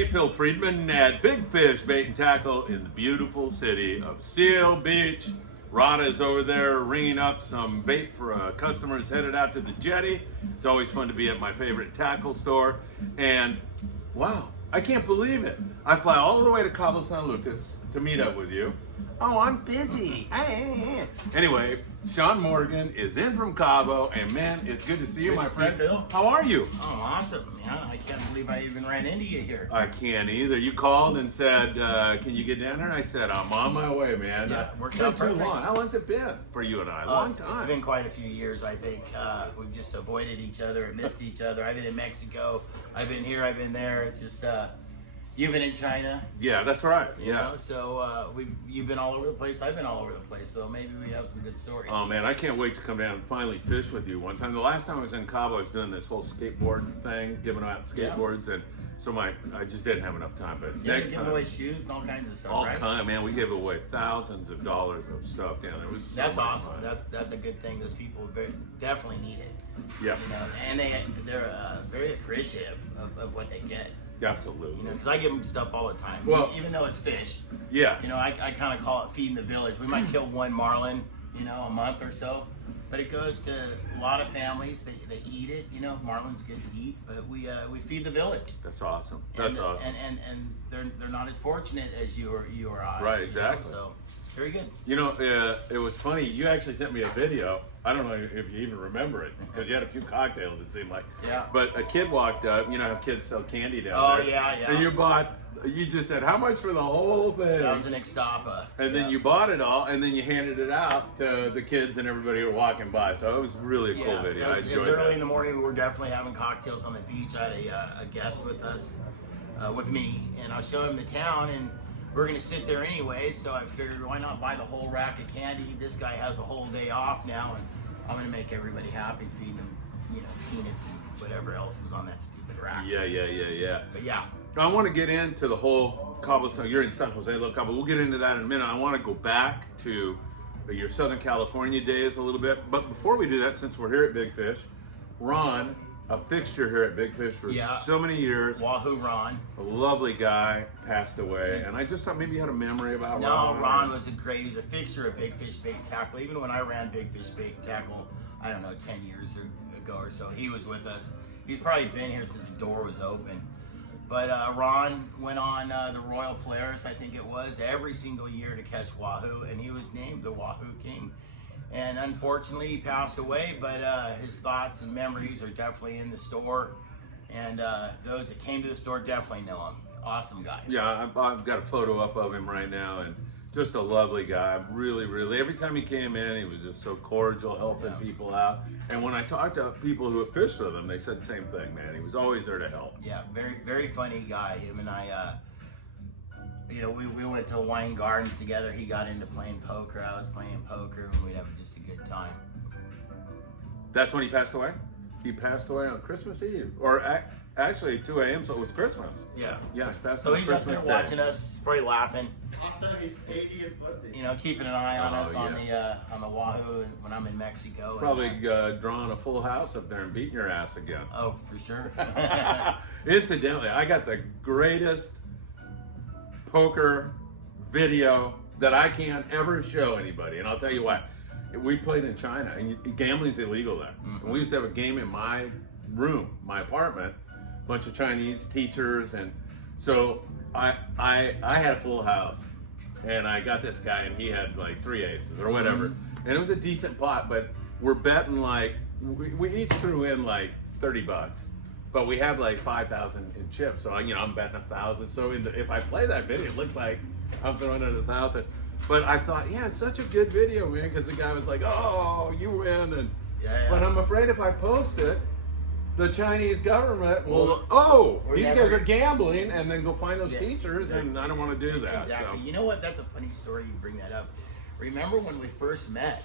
everybody. Phil Friedman at Big Fish Bait and Tackle in the beautiful city of Seal Beach. Rada's over there ringing up some bait for customers headed out to the jetty. It's always fun to be at my favorite tackle store. And wow, I can't believe it. I fly all the way to Cabo San Lucas to meet up with you. Oh, I'm busy. Anyway, Shawn Morgon is in from Cabo, and man, it's good to see you, my friend. Phil. How are you? Oh, awesome. Yeah, I can't believe I even ran into you here. I can't either. You called and said, can you get down here? And I said, I'm on my way, man. Yeah, worked Not out too perfect. long. How long's it been for you and I? Long It's time. been quite a few years, I think. We've just avoided each other and missed each other. I've been in Mexico. I've been here. I've been there. It's just, you've been in China. Yeah, that's right. You Yeah. know, so you've been all over the place. I've been all over the place. So maybe we have some good stories. Oh man, I can't wait to come down and finally fish with you one time. The last time I was in Cabo, I was doing this whole skateboard thing, giving out skateboards, and so I just didn't have enough time. But Yeah, next giving time, away shoes and all kinds of stuff, all right? kind, man, we gave away thousands of dollars of stuff down there. It was so That's much awesome. fun. That's a good thing. Those people definitely need it. Yeah, You know, and they're very appreciative of what they get. absolutely. You know, because I give them stuff all the time. Well- Even though it's fish, Yeah. you know, I kind of call it feeding the village. We might kill one marlin, you know, a month or so, but it goes to a lot of families. They eat it. You know, marlin's good to eat, but we feed the village. That's awesome. That's and, awesome. And they're not as fortunate as you or I. Right, you know, exactly. so very good. You know, it was funny. You actually sent me a video. I don't know if you even remember it because you had a few cocktails. It seemed like. Yeah. But a kid walked up. You know how kids sell candy down Oh, there. yeah, yeah. And you just said how much for the whole thing. That was an Ixtapa. And then you bought it all, and then you handed it out to the kids and everybody who were walking by. So it was really a cool video. I It was enjoyed early that. in the morning. We were definitely having cocktails on the beach. I had a guest with us, with me, and I showed him the town, and we were going to sit there anyway, so I figured why not buy the whole rack of candy. This guy has a whole day off now, and I'm going to make everybody happy, feeding them, you know, peanuts and whatever else was on that stupid rack. Yeah. But yeah. I want to get into the whole Cabo San. You're in San Jose Del Cabo. We'll get into that in a minute. I want to go back to your Southern California days a little bit. But before we do that, since we're here at Big Fish, Ron, a fixture here at Big Fish for so many years. Wahoo Ron. A lovely guy, passed away. And I just thought maybe you had a memory about No, Ron. Ron was he's a fixture of Big Fish Bait and Tackle. Even when I ran Big Fish Bait and Tackle, I don't know, 10 years ago or so, he was with us. He's probably been here since the door was open. But Ron went on the Royal Polaris, I think it was, every single year to catch wahoo, and he was named the Wahoo King. And unfortunately, he passed away, but his thoughts and memories are definitely in the store. And those that came to the store definitely know him. Awesome guy. Yeah, I've got a photo up of him right now, and just a lovely guy. Really, every time he came in, he was just so cordial, helping people out. And when I talked to people who have fished with him, they said the same thing, man. He was always there to help. Yeah, very funny guy. Him and I, you know, we went to wine gardens together. He got into playing poker. I was playing poker, and we'd have just a good time. That's when he passed away? He passed away on Christmas Eve, or actually 2 a.m., so it was Christmas. Yeah. Yeah, that's So he's up there Christmas Day. watching us. He's probably laughing. After his 80th birthday. You know, keeping an eye on us on yeah. the Wahoo when I'm in Mexico. and, Probably drawing a full house up there and beating your ass again. oh, for sure. Incidentally, I got the greatest poker video that I can't ever show anybody, and I'll tell you what. We played in China, and gambling's illegal there. And we used to have a game in my room, my apartment, a bunch of Chinese teachers, and so I had a full house, and I got this guy, and he had like 3 aces or whatever, and it was a decent pot, but we're betting like we each threw in like $30, but we had like 5,000 in chips, so you know I'm betting 1,000. So if I play that video, it looks like I'm throwing in 1,000. But I thought, yeah, it's such a good video, man, because the guy was like, "Oh, you win," and but I'm afraid if I post it, the Chinese government will, these guys are gambling, and then go find those teachers, and I don't want to do that. Exactly. So. You know what? That's a funny story. You bring that up. Remember when we first met?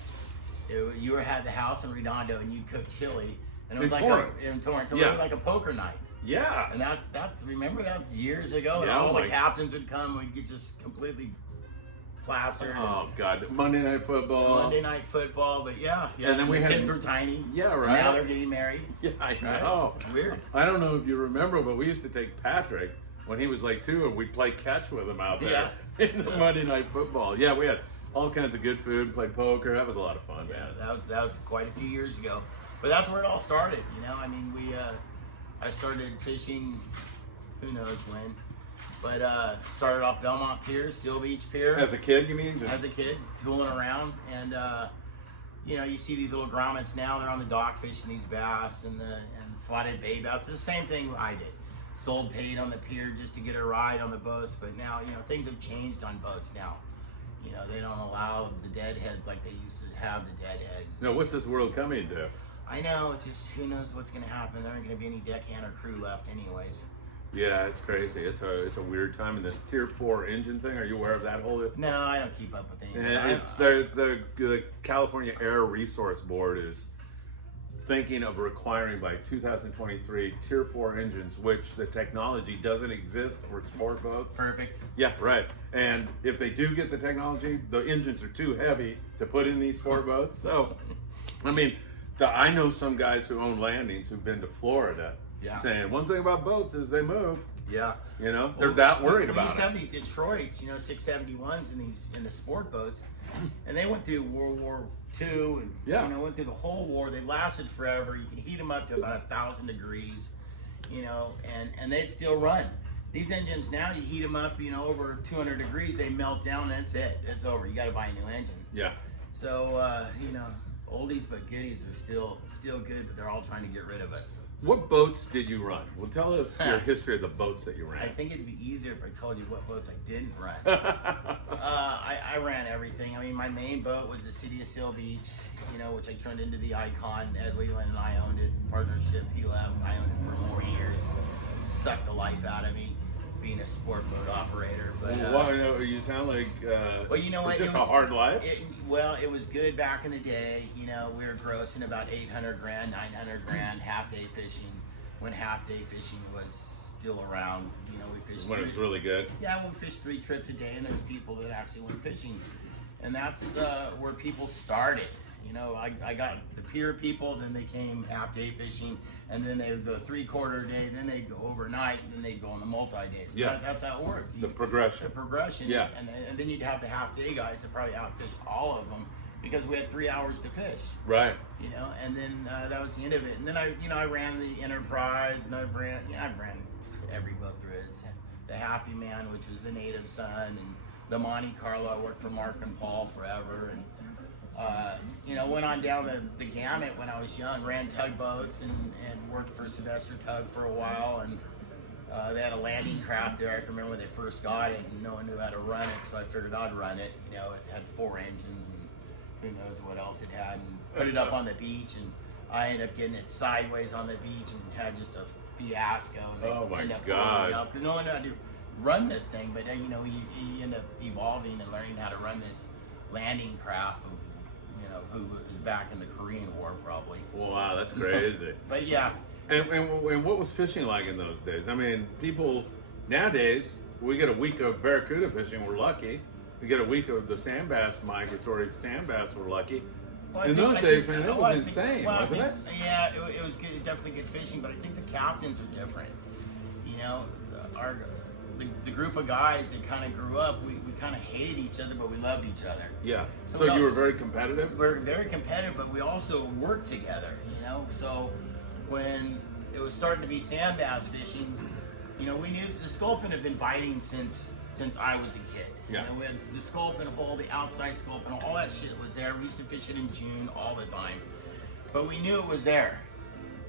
You had the house in Redondo, and you cooked chili, and it was In like Torrance. in Torrance. It Yeah. was like a poker night. Yeah. And that's remember that was years ago. And Yeah, all like- the captains would come. We'd get just completely plastered. Oh God, Monday Night Football. Monday Night Football, but yeah. And then we the had- kids were tiny. Yeah, And right. now they're getting married. Yeah, I Right? know. It's weird. I don't know if you remember, but we used to take Patrick when he was like 2, and we'd play catch with him out there Yeah. in the Monday Night Football. Yeah, we had all kinds of good food, played poker. That was a lot of fun, Yeah, man. that was quite a few years ago. But that's where it all started, you know. I mean, I started fishing, who knows when, but started off Belmont Pier, Seal Beach Pier. As a kid, you mean? As a kid, tooling around, and you know, you see these little grommets now. They're on the dock fishing these bass and spotted bay bass. It's the same thing I did. Sold paid on the pier just to get a ride on the boats, but now, you know, things have changed on boats now. You know, they don't allow the deadheads like they used to have the deadheads. No, what's this world coming to? I know, just who knows what's going to happen. There aren't going to be any deckhand or crew left anyways. Yeah, it's crazy. It's a weird time. And this Tier 4 engine thing, are you aware of that whole? No, I don't keep up with anything. It's the California Air Resource Board is thinking of requiring by 2023 Tier 4 engines, which the technology doesn't exist for sport boats. Perfect. Yeah, right. And if they do get the technology, the engines are too heavy to put in these sport boats. So, I mean, I know some guys who own landings who've been to Florida saying one thing about boats is they move. Yeah. You know, they're that worried about We used to it. have these Detroits, you know, 671s in the sport boats, and they went through World War II, and you know, went through the whole war. They lasted forever. You could heat them up to about 1,000 degrees, you know, and they'd still run. These engines now, you heat them up, you know, over 200 degrees, they melt down, and that's it. It's over. You got to buy a new engine. Yeah. So you know, oldies but goodies are still good, but they're all trying to get rid of us. What boats did you run? Well, tell us your history of the boats that you ran. I think it'd be easier if I told you what boats I didn't run. I ran everything. I mean, my main boat was the City of Seal Beach, you know, which I turned into the Icon. Ed Leland and I owned it. Partnership, he left. I owned it for more years. Sucked the life out of me being a sport boat operator. But well, you know, you sound like well, you know what? it's just a hard life. Well, it was good back in the day. You know, we were grossing about 800 grand, 900 grand half-day fishing, when half-day fishing was still around. You know, we fished. When it was really good. Yeah, we fished 3 trips a day, and there's people that actually went fishing, and that's where people started. You know, I got the pier people, then they came half-day fishing, and then they would go 3/4 day, then they'd go overnight, and then they'd go on the multi-days. Yeah. That's how it worked. The progression. The progression. Yeah. And then you'd have the half-day guys that probably outfished all of them because we had 3 hours to fish. Right. You know, and then that was the end of it. And then I ran the Enterprise, and I ran every boat there is. The Happy Man, which was the Native Son, and the Monte Carlo. I worked for Mark and Paul forever, and you know, went on down the gamut when I was young. Ran tugboats and worked for Sylvester Tug for a while, and they had a landing craft there. I can remember when they first got it, and no one knew how to run it, so I figured I'd run it. You know, it had 4 engines, and who knows what else it had, and put it up on the beach, and I ended up getting it sideways on the beach and had just a fiasco. And Oh my ended up God. blowing up. 'Cause no one knew how to run this thing, but you know, you end up evolving and learning how to run this landing craft of, you know, who was back in the Korean War probably. Wow, that's crazy. But yeah. And what was fishing like in those days? I mean, people nowadays, we get a week of barracuda fishing, we're lucky. We get a week of the sand bass, migratory sand bass, we're lucky. Well, In those days, man, it was insane, wasn't it? Yeah, it was good, definitely good fishing, but I think the captains were different. You know, the group of guys that kind of grew up, we kind of hated each other, but we loved each other. Yeah. So So that you were was- very competitive? We were very competitive, but we also worked together, you know? So when it was starting to be sand bass fishing, you know, we knew the sculpin had been biting since I was a kid. Yeah. You know, we had the sculpin hole, the outside sculpin, all that shit was there. We used to fish it in June all the time. But we knew it was there.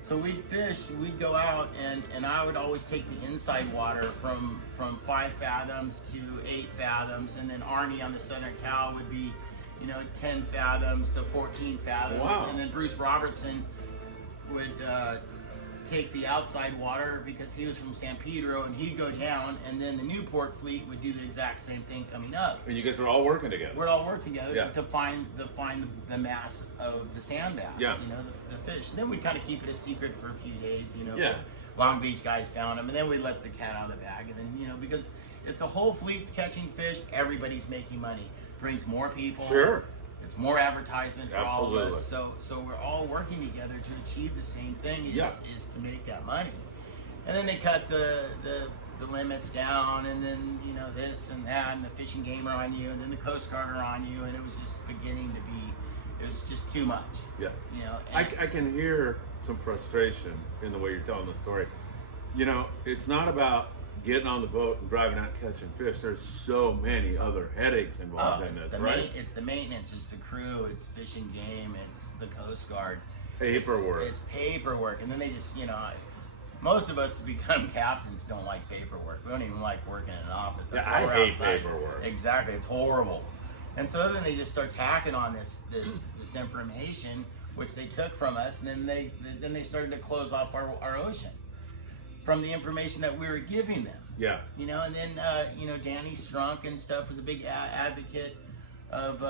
So we'd fish, we'd go out, and I would always take the inside water from 5 fathoms to 8 fathoms, and then Arnie on the Southern Cal would be, you know, 10 fathoms to 14 fathoms. Wow. And then Bruce Robertson would take the outside water because he was from San Pedro, and he'd go down, and then the Newport fleet would do the exact same thing coming up. And you guys were all working together? We'd all work together Yeah. to find the mass of the sand bass, Yeah. you know, the fish. And then we'd kind of keep it a secret for a few days, you know. Yeah. Long Beach guys found them, and then we'd let the cat out of the bag. And then, you know, because if the whole fleet's catching fish, everybody's making money. Brings more people. Sure. It's more advertisement for all of Absolutely. us. So we're all working together to achieve the same thing, Yeah. is to make that money. And then they cut the the limits down, and then you know this and that, and the fishing game are on you, and then the Coast Guard are on you, and it was just beginning to be, it was just too much. Yeah. You know, I can hear some frustration in the way you're telling the story. You know, it's not about getting on the boat and driving out and catching fish. There's so many other headaches involved in this, right? It's the maintenance, it's the crew, it's fishing game, it's the Coast Guard. Paperwork. It's paperwork, and then they just, you know, most of us who become captains don't like paperwork. We don't even like working in an office. That's Yeah, why I we're hate outside. paperwork. Exactly, it's horrible. And so then they just start tacking on this information, which they took from us, and then they started to close off our ocean from the information that we were giving them. Yeah. You know, and then you know, Danny Strunk and stuff was a big advocate of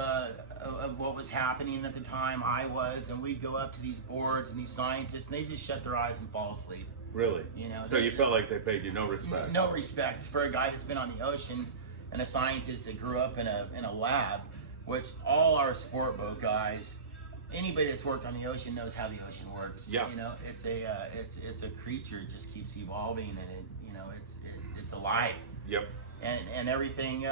what was happening at the time. I was, and we'd go up to these boards and these scientists, and they just shut their eyes and fall asleep. Really? You know, So you felt like they paid you no respect? No respect for a guy that's been on the ocean and a scientist that grew up in a lab, which all our sport boat guys, anybody that's worked on the ocean knows how the ocean works. Yeah. You know, it's a creature. It just keeps evolving, and it's alive. Yep. And everything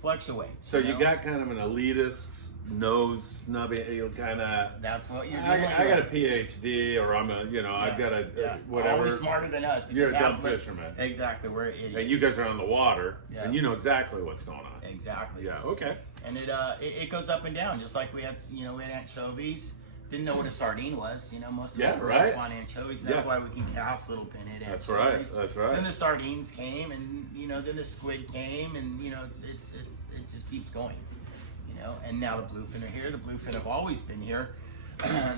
fluctuates. So you know? got kind of an elitist nose snubby, you kind of. That's what you're doing. I got a PhD, or I'm a, you know, I've got a whatever. Always smarter than us. You're a because dumb half of us- fisherman. Exactly, we're idiots. And you guys are on the water, Yeah. and you know exactly what's going on. Exactly. Yeah. Okay. And it goes up and down, just like we had anchovies. Didn't know what a sardine was. You know, most of us Yeah, grew right. up on anchovies. And that's Yeah. why we can cast little pinhead That's anchovies. right. That's right. Then the sardines came, and you know, then the squid came, and you know, it just keeps going. You know, and now the bluefin are here. The bluefin have always been here.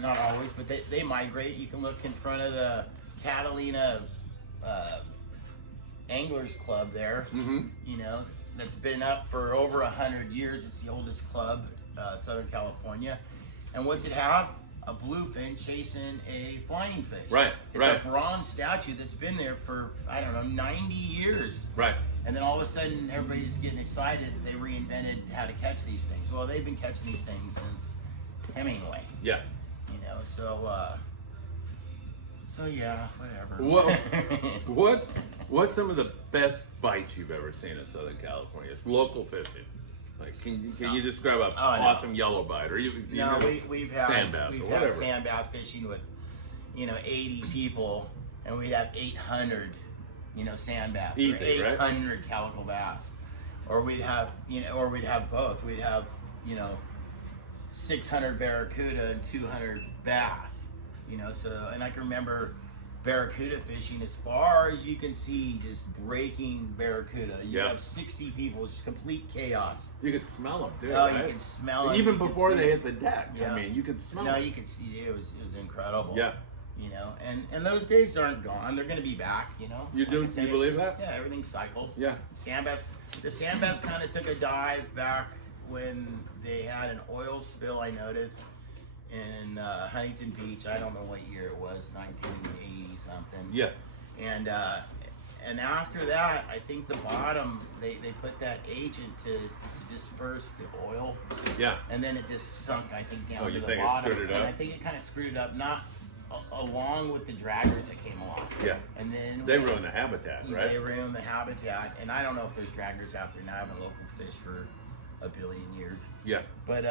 Not always, but they migrate. You can look in front of the Catalina Anglers Club there. Mm-hmm. You know, that's been up for over 100 years. It's the oldest club, Southern California. And what's it have? A bluefin chasing a flying fish. Right, It's right. a bronze statue that's been there for, I don't know, 90 years. Right. And then all of a sudden, everybody's getting excited that they reinvented how to catch these things. Well, they've been catching these things since Hemingway. Yeah. You know, so yeah, whatever. Well, what's some of the best bites you've ever seen in Southern California? It's local fishing. Like, can you describe a no. awesome yellow bite, or No, we've had sand bass we've or had whatever? sand bass fishing with, you know, 80 people, and we'd have 800, you know, sand bass, Easy, or right? 800 calico bass, or we'd have, you know, or we'd have both. We'd have, you know, 600 barracuda and 200 bass, you know. So, and I can remember barracuda fishing as far as you can see, just breaking barracuda. You Yeah. have 60 people, just complete chaos. You could smell them, too. Oh, right? you can smell them. Even you can before see they them. hit the deck. Yeah. I mean, you could smell No, them. you could see it was incredible. Yeah. You know, and those days aren't gone. They're going to be back. You know. You do? Like I said, You believe that? Yeah, everything cycles. Yeah. The sand bass kind of took a dive back when they had an oil spill. I noticed in Huntington Beach. I don't know what year it was, 1980 something. Yeah. And after that, I think the bottom they put that agent to disperse the oil. Yeah. And then it just sunk, I think, down Oh, to you the think it bottom. screwed it And up? I think it kind of screwed it up, not along with the draggers that came along. Yeah. And then They ruined the habitat, right? They ruined the habitat, and I don't know if there's draggers out there now. I haven't local fish for a billion years. Yeah. But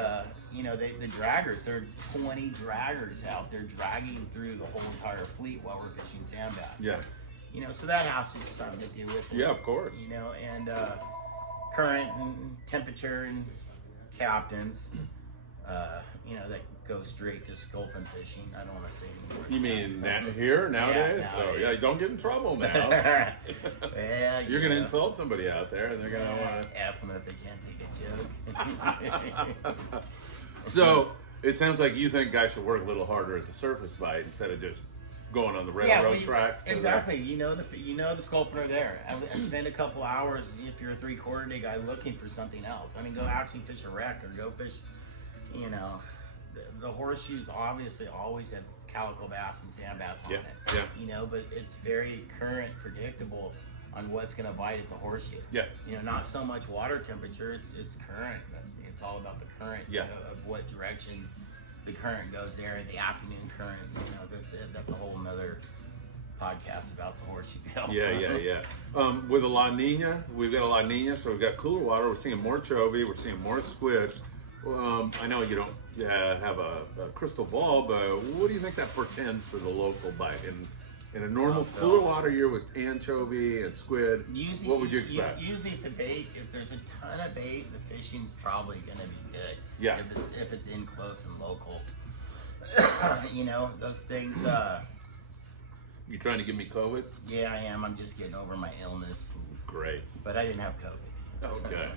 you know, the draggers, there are 20 draggers out there dragging through the whole entire fleet while we're fishing sand bass. Yeah. You know, so that has something to do with it. Yeah, of course. You know, and current and temperature and captains, you know, that go straight to sculpin fishing. I don't want to say anymore. You mean here nowadays? Yeah, Oh, nowadays. yeah, don't get in trouble now. Well, You're going to yeah. insult somebody out there, and they're going to want to. F them if they can't take a joke. So it sounds like you think guys should work a little harder at the surface bite instead of just going on the railroad tracks. to the- Exactly. You know the sculpin are there. I spend a couple hours if you're a 3/4 day guy looking for something else. I mean, go actually fish a wreck or go fish. You know, the horseshoes obviously always have calico bass and sand bass on Yeah, it. yeah. You know, but it's very current, predictable on what's going to bite at the horseshoe. Yeah. You know, not so much water temperature. It's current. It's all about the current. Yeah. Of what direction the current goes there. The afternoon current. You know, that's a whole nother podcast about the horseshoe bill. Yeah. With a La Nina, we've got a La Nina, so we've got cooler water. We're seeing more chovy. We're seeing more squid. I know you don't have a crystal ball, but what do you think that portends for the local bite? In a normal cooler water year with anchovy and squid, what would you expect? Usually, if there's a ton of bait, the fishing's probably going to be good. Yeah. If it's in close and local, those things. You trying to give me COVID? Yeah, I am. I'm just getting over my illness. Great. But I didn't have COVID. Okay.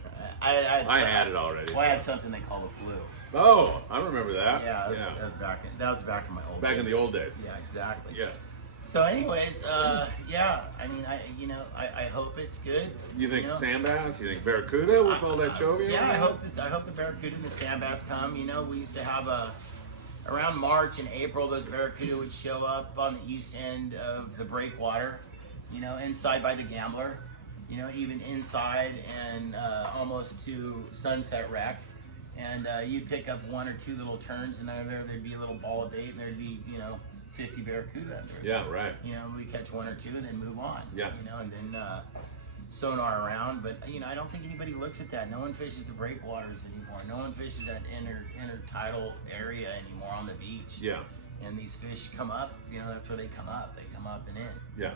I had it already. Well, I had something they call the flu. Oh, I remember that. Yeah, that was back in my old days. Back in the old days. Yeah, exactly. Yeah. So, anyways, I mean, I hope it's good. You think sand bass? You think barracuda with all that chovy? Yeah, I hope the barracuda and the sand bass come. We used to have around March and April, those barracuda would show up on the east end of the breakwater, inside by the Gambler, even inside and almost to Sunset Wreck. And you'd pick up one or two little turns, and there'd be a little ball of bait, and there'd be, 50 barracuda under it. Yeah, right. We catch one or two and then move on. Yeah. And then sonar around. But, I don't think anybody looks at that. No one fishes the breakwaters anymore. No one fishes that intertidal area anymore on the beach. Yeah. And these fish come up, that's where they come up. They come up and in. Yeah.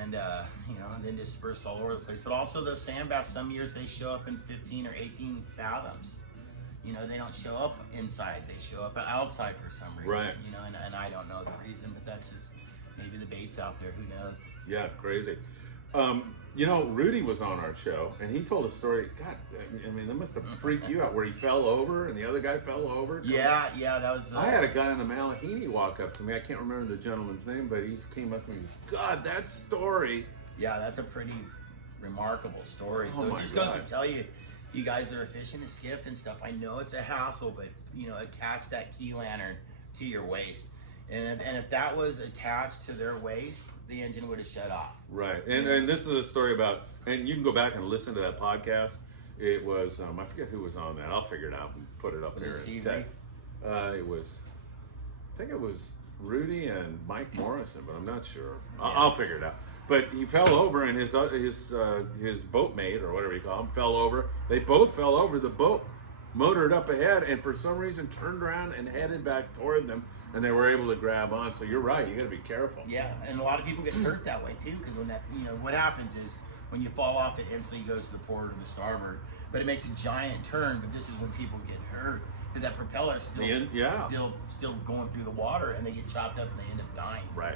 And, and then disperse all over the place. But also those sand bass, some years they show up in 15 or 18 fathoms. They don't show up inside. They show up outside for some reason. Right. And I don't know the reason, but that's just maybe the bait's out there. Who knows? Yeah, crazy. Rudy was on our show, and he told a story. God, I mean, that must have freaked you out, where he fell over, and the other guy fell over. Yeah, that was... I had a guy in the Malahini walk up to me. I can't remember the gentleman's name, but he came up to me and goes, God, that story. Yeah, that's a pretty remarkable story. Oh, So my it just God. goes to tell you, you guys that are fishing a skiff and stuff, I know it's a hassle, but, attach that key lantern to your waist. And if that was attached to their waist, the engine would have shut off. Right. And this is a story about, and you can go back and listen to that podcast. It was, I forget who was on that. I'll figure it out and put it up Was there it in CV? text. I think it was Rudy and Mike Morrison, but I'm not sure. I'll figure it out. But he fell over, and his boatmate, or whatever you call him, fell over. They both fell over. The boat motored up ahead, and for some reason turned around and headed back toward them, and they were able to grab on. So you're right. You got to be careful. Yeah, and a lot of people get hurt that way too, because when that, what happens is when you fall off, it instantly goes to the port or the starboard, but it makes a giant turn. But this is when people get hurt, because that propeller is still going through the water, and they get chopped up and they end up dying. Right.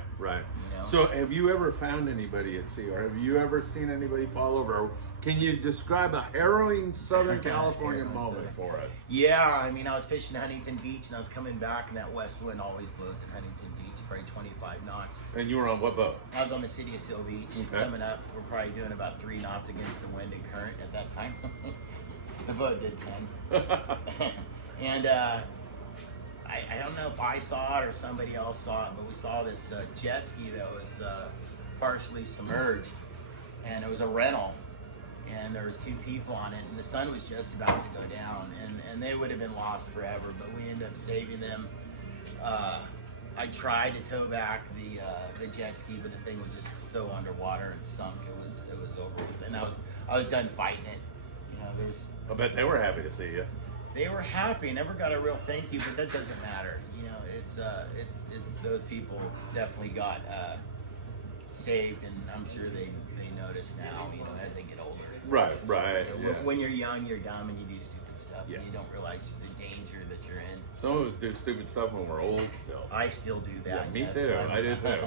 So have you ever found anybody at sea, or have you ever seen anybody fall over? Or can you describe a harrowing Southern California moment for us? Yeah, I mean, I was fishing Huntington Beach, and I was coming back, and that west wind always blows in Huntington Beach, probably 25 knots. And you were on what boat? I was on the City of Seal Beach. Okay. Coming up, we're probably doing about 3 knots against the wind and current at that time. The boat did 10. And I don't know if I saw it or somebody else saw it, but we saw this jet ski that was partially submerged, and it was a rental, and there was 2 people on it, and the sun was just about to go down, and they would have been lost forever, but we ended up saving them. I tried to tow back the jet ski, but the thing was just so underwater and sunk. It was over with, and I was done fighting it. I bet they were happy to see you. They were happy. Never got a real thank you, but that doesn't matter. It's those people definitely got saved, and I'm sure they notice now. As they get older. Right. Yeah. When you're young, you're dumb, and you do stupid stuff, Yeah. and you don't realize the danger that you're in. Some of us do stupid stuff when we're old still. I still do that. Yeah, me yes. too. I do too.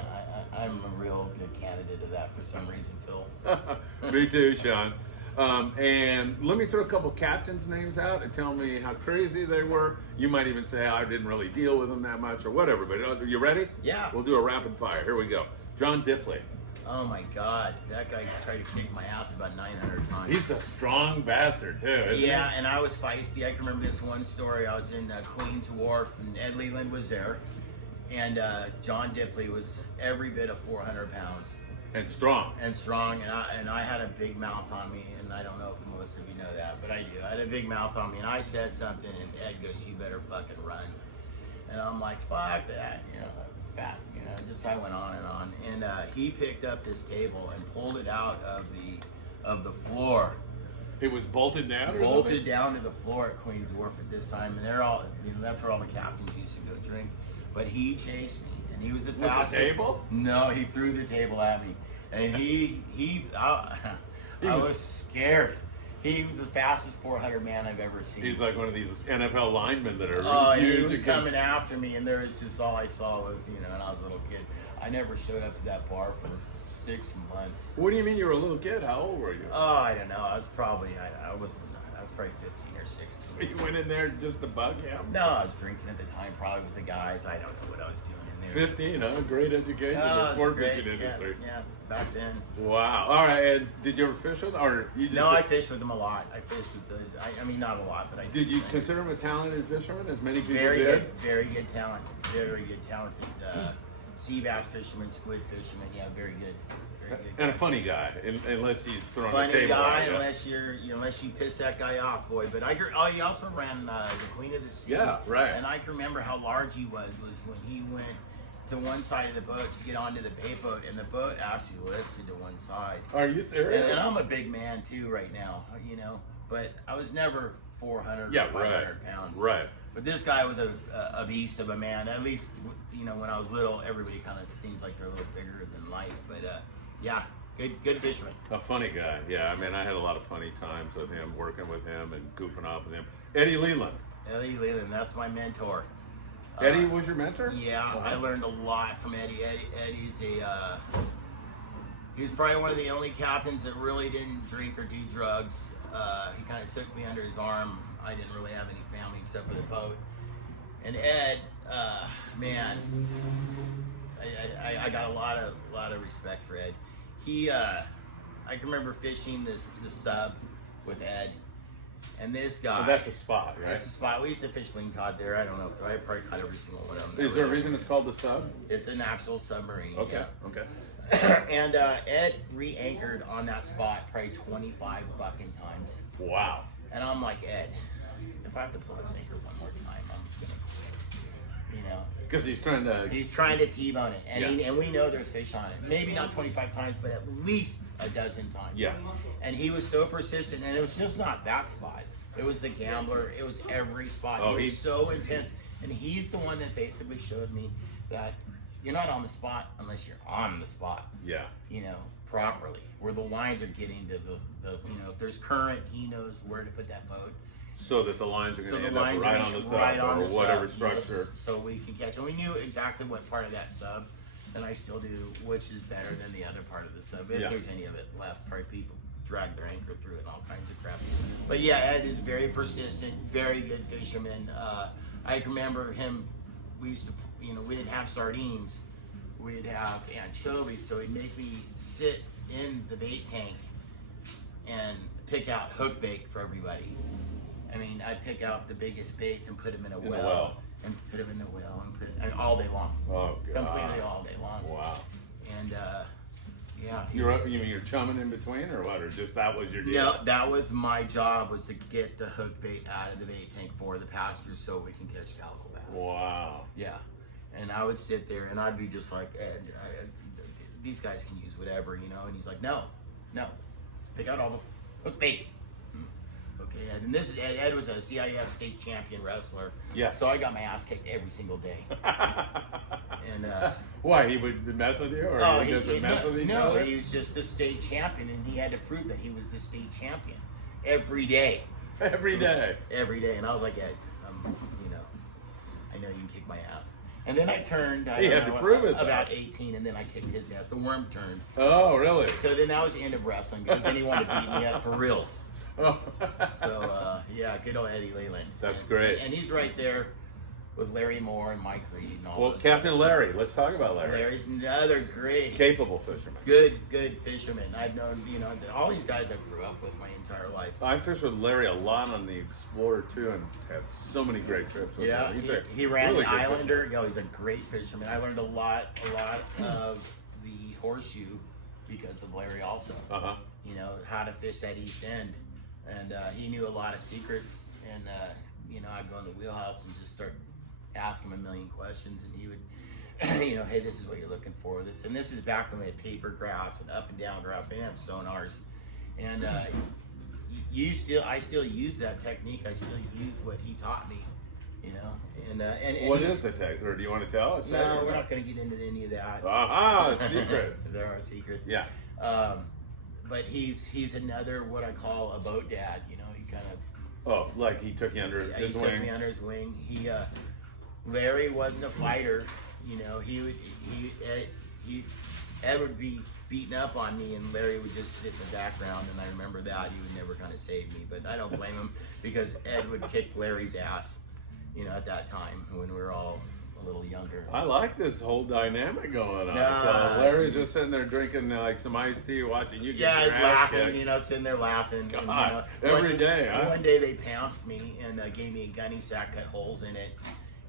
I'm a real good candidate of that for some reason, Phil. Me too, Sean. And let me throw a couple captains' names out and tell me how crazy they were. You might even say I didn't really deal with them that much or whatever, but are you ready? Yeah. We'll do a rapid fire. Here we go. John Dipley. Oh my God, that guy tried to kick my ass about 900 times. He's a strong bastard too, isn't he? Yeah, and I was feisty. I can remember this one story. I was in Queens Wharf, and Ed Leland was there, and John Dipley was every bit of 400 pounds. And strong. And I had a big mouth on me, and I don't know if most of you know that, but I do. I had a big mouth on me, and I said something, and Ed goes, "You better fucking run." And I'm like, "Fuck that," fat, you know, just I went on and on. And he picked up this table and pulled it out of the floor. It was bolted down or Bolted something? down to the floor at Queen's Wharf at this time, and they're all, you know, that's where all the captains used to go drink. But he chased me, and he was the fastest. The table? No, he threw the table at me, and I was scared. He was the fastest 400 man I've ever seen. He's like one of these NFL linemen that are He huge. was coming after me, and there was just all I saw was, you know, and I was a little kid. I never showed up to that bar for 6 months. What do you mean you were a little kid? How old were you? Oh, I don't know. I was probably probably 15 or 16. You went in there just to bug him? No, I was drinking at the time, probably with the guys. I don't know what I was doing in there. 15, huh? Great education in the it's sport great. fishing industry. Yeah, back then. Wow. All right. And did you ever fish with, or you just? No, I fished with them a lot. I fished with I mean, not a lot, but I Did you I- consider him a talented fisherman, as many people very did? good, very good talent, very good talented sea bass fisherman, squid fisherman. Yeah, very good, very good. And a funny guy, unless he's throwing Funny the table guy, at you. unless you piss that guy off, boy. But he also ran the Queen of the Sea. Yeah, right. And I can remember how large he was when he went to one side of the boat to get onto the bait boat, and the boat actually listed to one side. Are you serious? And I'm a big man too right now, you know. But I was never 400 Yeah, or 500 pounds. Right. But this guy was a beast of a man. At least, you know, when I was little, everybody kind of seems like they're a little bigger than life. But yeah, good fisherman. A funny guy. Yeah, I mean, I had a lot of funny times with him, working with him and goofing off with him. Eddie Leland. Eddie Leland, that's my mentor. Eddie was your mentor? Yeah, I learned a lot from Eddie. Eddie's he was probably one of the only captains that really didn't drink or do drugs. He kind of took me under his arm. I didn't really have any family except for the boat. And Ed, man, I got a lot of respect for Ed. I can remember fishing the sub with Ed, and this guy. Well, that's a spot, right? That's a spot. We used to fish lingcod there. I don't know. I probably caught every single one of them. Is there a reason it's called the sub? It's an actual submarine. Okay, Yeah. okay. And Ed re-anchored on that spot probably 25 fucking times. Wow. And I'm like, Ed, if I have to pull this anchor one more time, I'm gonna quit. You know, Because he's trying to. he's trying to T-bone it, and Yeah. and we know there's fish on it. Maybe not 25 times, but at least a dozen times. Yeah. And he was so persistent, and it was just not that spot. It was the Gambler. It was every spot. Oh, he was he's- so intense, and he's the one that basically showed me that you're not on the spot unless you're on the spot. Yeah. You know, properly, where the lines are getting to the you know, if there's current, he knows where to put that boat. So that the lines are So going the to end lines up right are on the sub right on or the whatever sub, structure. yes, so we can catch. And we knew exactly what part of that sub, and I still do, which is better than the other part of the sub. If Yeah. there's any of it left, probably people drag their anchor through it and all kinds of crap. But yeah, Ed is very persistent, very good fisherman. I can remember him. We used to, you know, we didn't have sardines. We'd have anchovies, so he'd make me sit in the bait tank and pick out hook bait for everybody. I mean, I'd pick out the biggest baits and put them in a the well, well. and put them in the well and all day long, Oh, God. completely all day long. Wow. And yeah, You mean you're chumming in between or what? Or just that was your deal? no, that was my job, was to get the hook bait out of the bait tank for the passengers so we can catch calico bass. Wow. Yeah, and I would sit there and I'd be just like, Ed, these guys can use whatever, you know. And he's like, no, pick out all the hook bait. Okay, Ed. And this is Ed. Ed was a CIF state champion wrestler. Yeah. So I got my ass kicked every single day. And Why, he would mess with you? Or he just would mess with each no, other? he was just the state champion, and he had to prove that he was the state champion every day. Every day. Every day, and I was like, Ed, you know, I know you can kick my ass. And then I turned. He had to prove it, though. About 18, and then I kicked his ass. The worm turned. Oh, really? So then that was the end of wrestling because then he wanted to beat me up for reals. Oh. So yeah, good old Eddie Leland. That's And- great. And he's right there with Larry Moore and Mike Reed and all Well, those Captain guys. Larry. Let's talk about Larry. Larry's another great, Capable fisherman. good fisherman. I've known, you know, all these guys I grew up with my entire life. I fished with Larry a lot on the Explorer too, and had so many great trips with Yeah, him. He's a he ran really the good Islander. fisherman. He's a great fisherman. I learned a lot of the horseshoe because of Larry also. Uh-huh. You know, how to fish that east end. And he knew a lot of secrets. And, you know, I'd go in the wheelhouse and just start asking him a million questions. And he would you know, hey, this is what you're looking for. This is back when we had paper graphs and up and down graphs. We didn't have sonars, and I still use that technique. I still use what he taught me, you know. And What is the tech? Or do you want to tell us? No, we're not going to get into any of that. Aha, secrets. There are secrets. Yeah. But he's another what I call a boat dad. You know, he kind of. Oh, like he took you under his wing? He took me under his wing. Larry wasn't a fighter. You know, Ed would be beating up on me, and Larry would just sit in the background. And I remember that he would never kind of save me, but I don't blame him because Ed would kick Larry's ass. You know, at that time when we were all a little younger. I like this whole dynamic going on. Nah, so Larry's just sitting there drinking like some iced tea, watching you get your ass laughing, kicked. you know, sitting there laughing. God, and, you know, every day, huh? One day they pounced me and gave me a gunny sack, cut holes in it,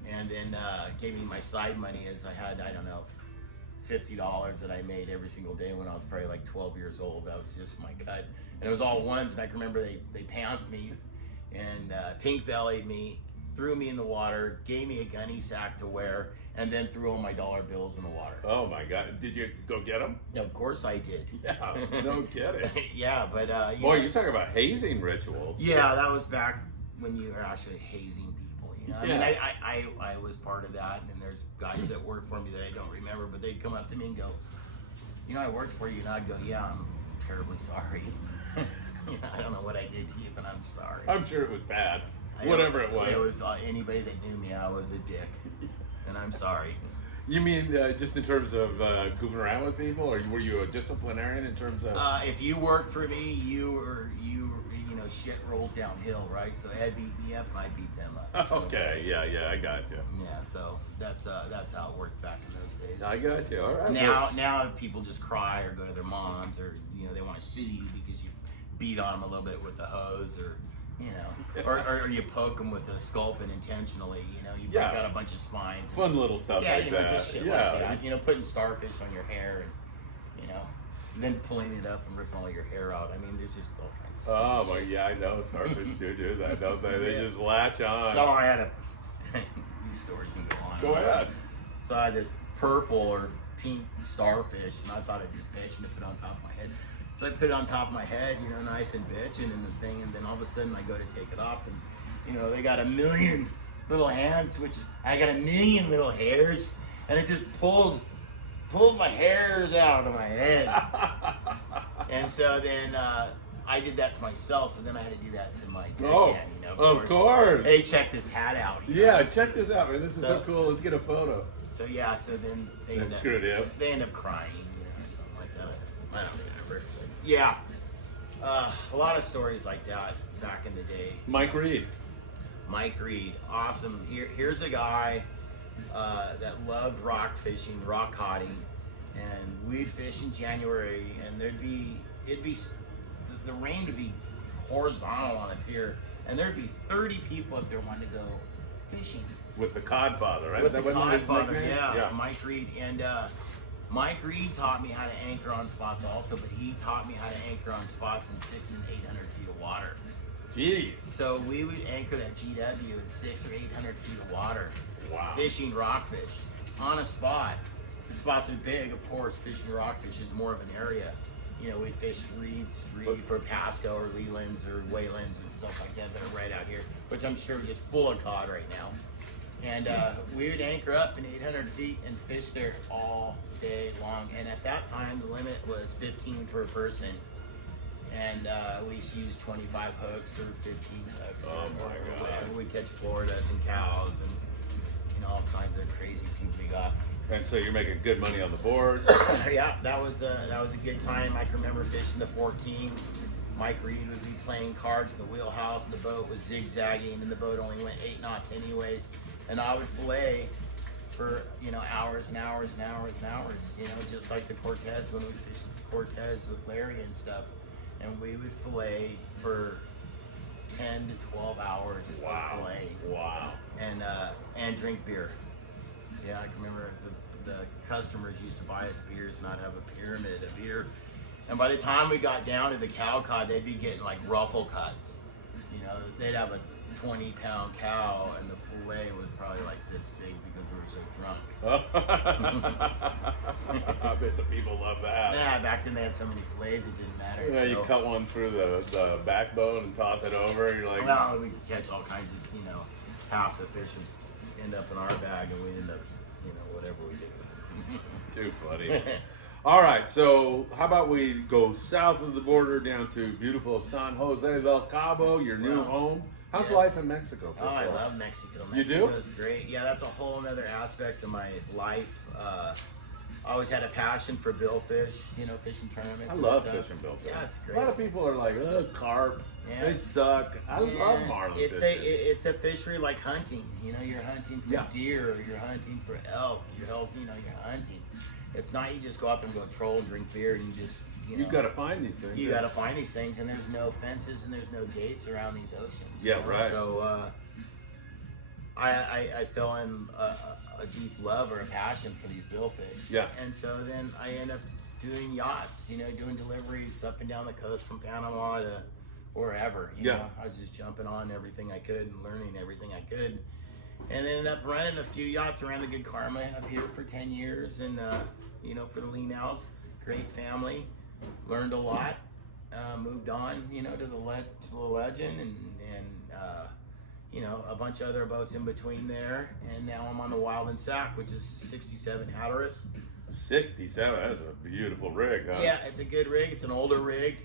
and then gave me my side money as I had, I don't know, $50 that I made every single day when I was probably like 12 years old. That was just my cut. And it was all ones, and I can remember they pounced me and pink bellied me, threw me in the water, gave me a gunny sack to wear, and then threw all my dollar bills in the water. Oh my God! Did you go get them? Of course I did. Yeah, no kidding. Yeah, but boy, you talk about hazing rituals. Yeah, that was back when you were actually hazing people. You know, Yeah. I mean, I was part of that, and there's guys that worked for me that I don't remember, but they'd come up to me and go, you know, I worked for you, and I'd go, yeah, I'm terribly sorry. You know, I don't know what I did to you, but I'm sorry. I'm sure it was bad. Whatever it was. It was anybody that knew me, I was a dick, and I'm sorry. You mean just in terms of goofing around with people, or were you a disciplinarian in terms of? If you worked for me, you know, shit rolls downhill, right? So Ed beat me up, and I beat them up. Okay, yeah, I got you. Yeah, so that's how it worked back in those days. I got you. All right. Now people just cry or go to their moms, or you know, they want to sue you because you beat on them a little bit with the hose, or you know, or you poke them with a sculpin intentionally. You know, you break out a bunch of spines. Fun little stuff Yeah, like you know, that. just shit like that. You know, putting starfish on your hair, and you know, and then pulling it up and ripping all your hair out. I mean, there's just all kinds of Oh, stuff. well, yeah, I know. Starfish do that, don't they? They just latch on. No, I had these stories can go on. Go ahead. So I had this purple or pink starfish, and I thought it'd be bitching to put on top of my head. So I put it on top of my head, you know, nice and bitching and the thing, and then all of a sudden I go to take it off, and you know, they got a million little hands, which I got a million little hairs, and it just pulled my hairs out of my head. And so then I did that to myself, so then I had to do that to my deckhand, you know, of course. Hey, check this hat out. Yeah, check this out, man. This is so cool. Let's get a photo. So yeah, so then they They end up crying, you know, or something like that. I don't remember. Yeah, a lot of stories like that back in the day. Mike Reed, awesome. Here's a guy that loved rock fishing, rock caughting, and we'd fish in January, and it'd be the rain would be horizontal on a pier, and there'd be 30 people up there wanting to go fishing. with the Codfather, right? With the Wasn't his Codfather, nickname? yeah, Mike Reed. And Mike Reed taught me how to anchor on spots also, but he taught me how to anchor on spots in 600 and 800 feet of water. Jeez. So we would anchor that GW in 600 or 800 feet of water. Wow. Fishing rockfish on a spot. The spots are big, of course. Fishing rockfish is more of an area. You know, we fish reed for Pasco or Lelands or Waylands and stuff like that are right out here, which I'm sure is full of cod right now. And we would anchor up in 800 feet and fish there all day long. And at that time, the limit was 15 per person. And we used to use 25 hooks or 15 hooks. Oh my God. We'd catch Floridas and cows and you know, all kinds of crazy puppy guts. And so you're making good money on the board. Yeah, that was a good time. I can remember fishing the 14. Mike Reed would be playing cards in the wheelhouse. The boat was zigzagging, and the boat only went 8 knots anyways. And I would fillet for, you know, hours and hours and hours and hours. You know, just like the Cortez when we fished the Cortez with Larry and stuff. And we would fillet for 10 to 12 hours of filleting. Wow. And drink beer. Yeah, I can remember the customers used to buy us beers, and I'd have a pyramid of beer. And by the time we got down to the cow cod, they'd be getting like ruffle cuts. You know, they'd have a 20-pound cow, and the fillet was probably like this big because we were so drunk. I bet the people love that. Yeah, back then they had so many fillets it didn't matter. Yeah, you So- cut one through the backbone and toss it over. And you're like, Well, we could catch all kinds of, half the fish would end up in our bag, and we'd end up, whatever we did with it. too funny. All right, so how about we go south of the border down to beautiful San Jose Del Cabo, your new Wow. home. How's Yeah. life in Mexico? Oh, I first of all? love Mexico. You do? Mexico's great. Yeah, that's a whole other aspect of my life. I always had a passion for billfish, fishing tournaments. I and love stuff. fishing billfish. Yeah, it's A great. lot of people are like, oh, carp, Yeah. they suck. I love marlin It's fishing. it's a fishery like hunting. You're hunting for Yeah. deer, you're hunting for elk, you're hunting. It's not you just go out there and go troll and drink beer and you just You got to find these things. you got to find these things, and there's no fences and there's no gates around these oceans. Yeah, right. So I fell in a deep love or a passion for these billfish. Yeah. And so then I end up doing yachts, doing deliveries up and down the coast from Panama to wherever. You Yeah. know, I was just jumping on everything I could and learning everything I could. And ended up running a few yachts around the Good Karma up here for 10 years, and for the Lean House, great family, learned a lot, moved on, to the Legend, and a bunch of other boats in between there, and now I'm on the Wild and Sack, which is 67 Hatteras. 67, that's a beautiful rig, huh? Yeah, it's a good rig. It's an older rig.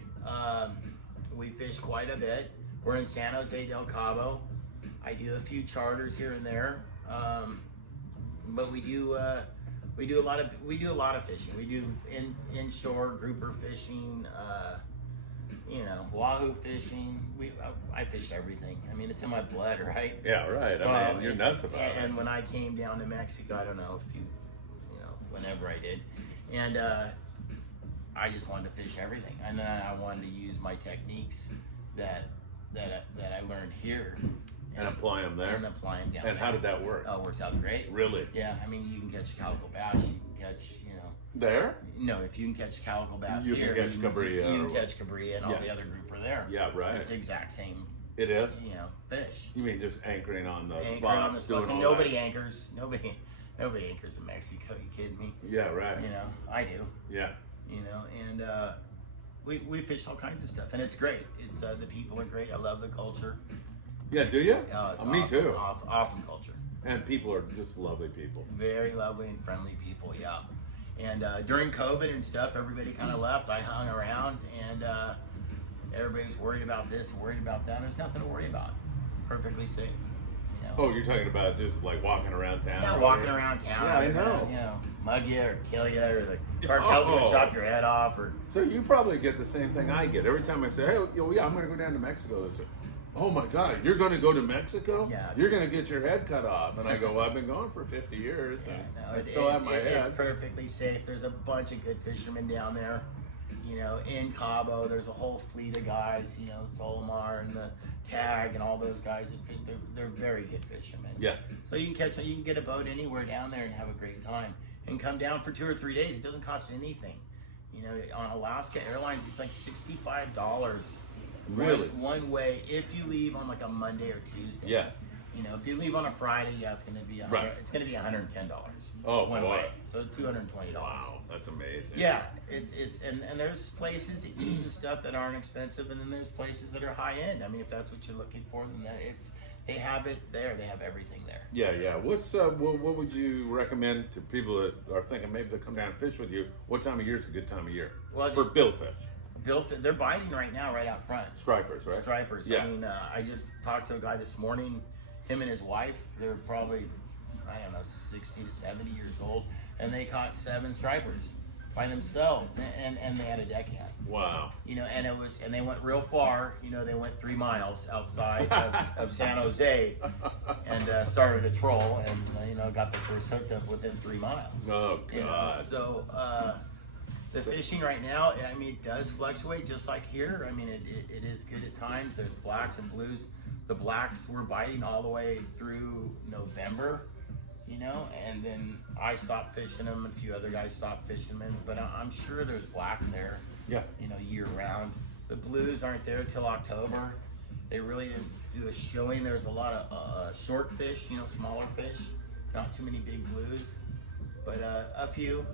We fish quite a bit. We're in San Jose Del Cabo. I do a few charters here and there, but we do a lot of fishing. We do inshore grouper fishing, wahoo fishing. I fish everything. I mean, it's in my blood, right? Yeah, right. So, I mean, you're nuts about it. And when I came down to Mexico, I don't know if whenever I did, and I just wanted to fish everything, and then I wanted to use my techniques that I learned here And apply them there? and apply them down And there. how did that work? Oh, it works out great. Really? Yeah, I mean, you can catch a calico bass. You can catch, There? no, if you can catch calico bass You can here, catch cabrilla You or can catch cabrilla, and all Yeah. the other group are there. Yeah, right. It's the exact same, It is? fish. You mean just anchoring on the Anchoring spots? on the spots, doing and all nobody that? anchors. Nobody anchors in Mexico. You kidding me? Yeah, right. I do. Yeah. And we fish all kinds of stuff, and it's great. It's the people are great. I love the culture. Yeah, do you? Oh, it's Me awesome, too. Awesome culture. And people are just lovely people. Very lovely and friendly people. Yeah. And during COVID and stuff, everybody kind of left. I hung around, and everybody was worried about this and worried about that. There's nothing to worry about. Perfectly safe. Oh, you're talking about just like walking around town? Yeah, or walking whatever? around town. Yeah, I they're know. gonna, mug you or kill you, or the cartel's gonna Oh. chop your head off, or So you probably get the same thing I get. Every time I say, hey, yeah, I'm going to go down to Mexico. They say, oh my God, you're going to go to Mexico? Yeah. You're going to get your head cut off. And I go, well, I've been going for 50 years. And no, I still have my it's head. perfectly safe. There's a bunch of good fishermen down there. In Cabo, there's a whole fleet of guys. Solomar and the Tag and all those guys that fish. They're very good fishermen. Yeah. So you can get a boat anywhere down there and have a great time, and come down for 2 or 3 days. It doesn't cost anything. On Alaska Airlines, it's like $65. Really? One way if you leave on like a Monday or Tuesday. Yeah. If you leave on a Friday, it's going to be Right. it's going to be $110. Oh, one boy. way. So $220. Wow, that's amazing. Yeah, it's and there's places to eat and stuff that aren't expensive, and then there's places that are high end. I mean, if that's what you're looking for, then they have it there. They have everything there. Yeah, yeah. What's what would you recommend to people that are thinking maybe they'll come down and fish with you? What time of year is a good time of year? Well, for just- billfish, They're biting right now, right out front. stripers, right? Stripers. Yeah. I mean, I just talked to a guy this morning. Him and his wife, they're probably, 60 to 70 years old, and they caught 7 stripers by themselves, and they had a deckhand. Wow. And they went real far. They went 3 miles outside of San Jose, and started a troll, and got their first hooked up within 3 miles. Oh God. So the fishing right now, I mean, it does fluctuate just like here. I mean, it is good at times. There's blacks and blues. The blacks were biting all the way through November, and then I stopped fishing them. A few other guys stopped fishing them, but I'm sure there's blacks there, Yeah. year round. The blues aren't there till October, They really didn't do a showing. There's a lot of short fish, smaller fish, not too many big blues, but a few.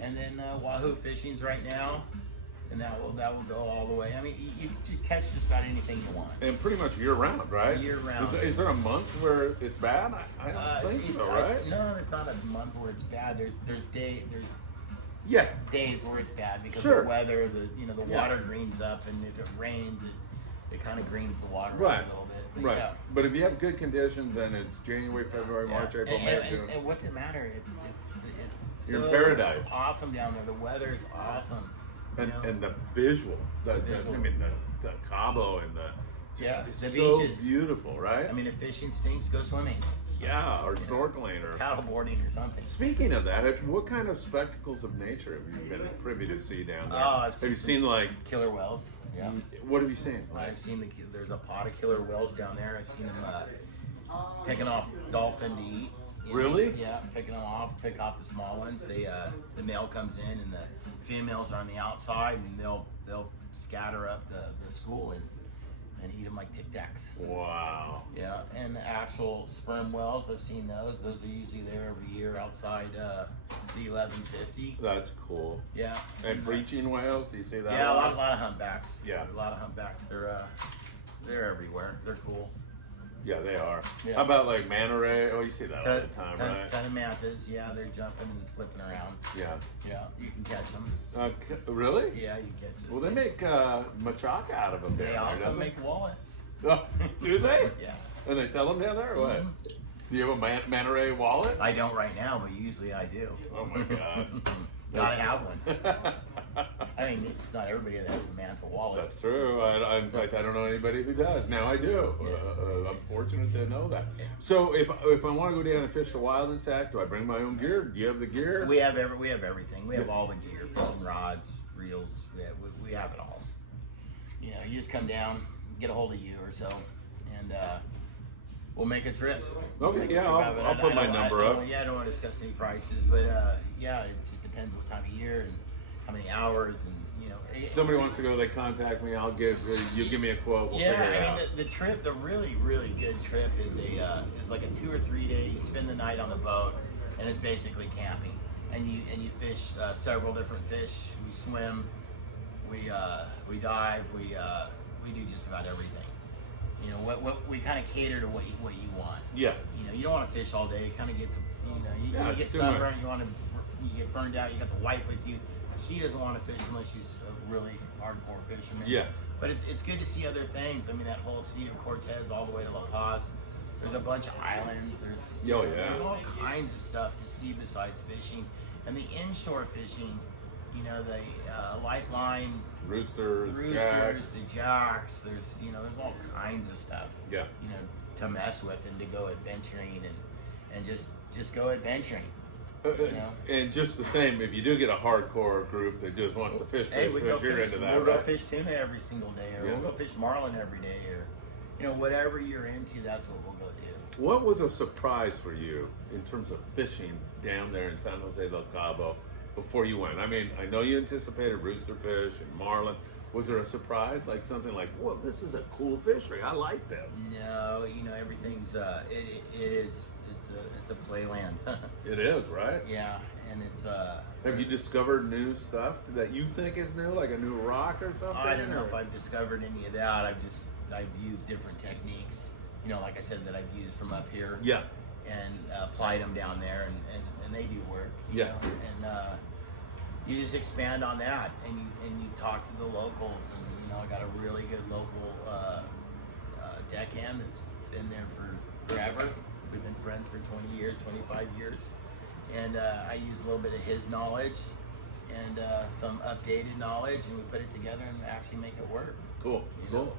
And then Wahoo fishing's right now, and that will go all the way. I mean, you catch just about anything you want. And pretty much year round, right? Year round. Is there a month where it's bad? I don't think so, right? No, it's not a month where it's bad. There's days where it's bad because Sure. the weather, the water greens up, and if it rains, it kind of greens the water up Right. a little bit. But Right. yeah. But if you have good conditions and it's January, February, March, Yeah. April, May, June. And what's it matter? It's You're in so paradise. awesome down there. The weather's awesome. And the visual, visual. I mean the Cabo and Yeah, it's the so beaches. beautiful, right? I mean, if fishing stinks, go swimming. Yeah, or snorkeling or. Paddleboarding or something. Speaking of that, what kind of spectacles of nature have you been privy to see down there? Oh, have you seen like? Killer whales. Yeah. What have you seen? I've seen there's a pot of killer whales down there. I've seen them picking off dolphin to eat. Really? Yeah, pick off the small ones. The male comes in and the females are on the outside, and they'll scatter up the school and eat them like Tic Tacs. Wow. Yeah, and the actual sperm whales, I've seen those. Those are usually there every year outside the 1150. That's cool. Yeah. And breaching whales, do you see that? Yeah, a lot of humpbacks. Yeah. A lot of humpbacks. They're everywhere. They're cool. Yeah, they are. Yeah. How about like Manta Ray? Oh, you see that all the time, right? Ton of mantas. Yeah, they're jumping and flipping around. Yeah. Yeah, you can catch them. Really? Yeah, you can catch them. Well, they make machaca out of them. They down there, also don't make wallets. Oh, do they? Yeah. And they sell them down there, or what? Mhm. Do you have a Manta Ray wallet? I don't right now, but usually I do. Oh my god. Gotta have one. I mean, it's not everybody that has a Manta wallet. That's true. In fact, I don't know anybody who does. Now I do. I'm fortunate to know that. Yeah. So if I want to go down and fish the wild and sack, do I bring my own gear? Do you have the gear? We have everything. We have all the gear: fishing rods, reels. We have it all. You just come down, get a hold of you or so, and we'll make a trip. Okay, Make a yeah, trip out of it. I'll put my number up. Yeah, I don't want to discuss any prices, but yeah, it just depends what time of year and how many hours, and If somebody wants to go, they contact me. I'll give you give me a quote. We'll figure it Yeah, I out. mean the trip, the really good trip is is like a 2 or 3 day. You spend the night on the boat, and it's basically camping. And you fish several different fish. We swim, we dive, we do just about everything. What we kind of cater to what you want. Yeah. You don't want to fish all day. It kind of gets you Yeah, get it's too much. sunburned. You get burned out. You got the wife with you. She doesn't want to fish unless she's a really hardcore fisherman. Yeah. But it's good to see other things. I mean, that whole Sea of Cortez all the way to La Paz. There's a bunch of islands. Oh, yeah. There's all kinds of stuff to see besides fishing. And the inshore fishing, the light line, Roosters, jacks. the jacks. There's all kinds of stuff. Yeah. To mess with and to go adventuring and just go adventuring. And just the same, if you do get a hardcore group that just wants to fish, Hey, we go you're fish. into that, We'll right? go fish tuna every single day, or Yeah. we'll go fish marlin every day, or whatever you're into. That's what we'll go do. What was a surprise for you in terms of fishing down there in San Jose Del Cabo before you went? I mean, I know you anticipated roosterfish and marlin. Was there a surprise, like something like, "Whoa, this is a cool fishery. I like this." No, everything's it's a playland. It is, right? Yeah, and it's Have you discovered new stuff that you think is new, like a new rock or something? I don't know or- if I've discovered any of that. I've used different techniques. Like I said, that I've used from up here. Yeah. And applied them down there, and they do work. Yeah. And you just expand on that, and you talk to the locals, and I got a really good local deckhand that's been there for forever. We've been friends for 20 years, 25 years, and I use a little bit of his knowledge and some updated knowledge, and we put it together and actually make it work. Cool. You Cool. know?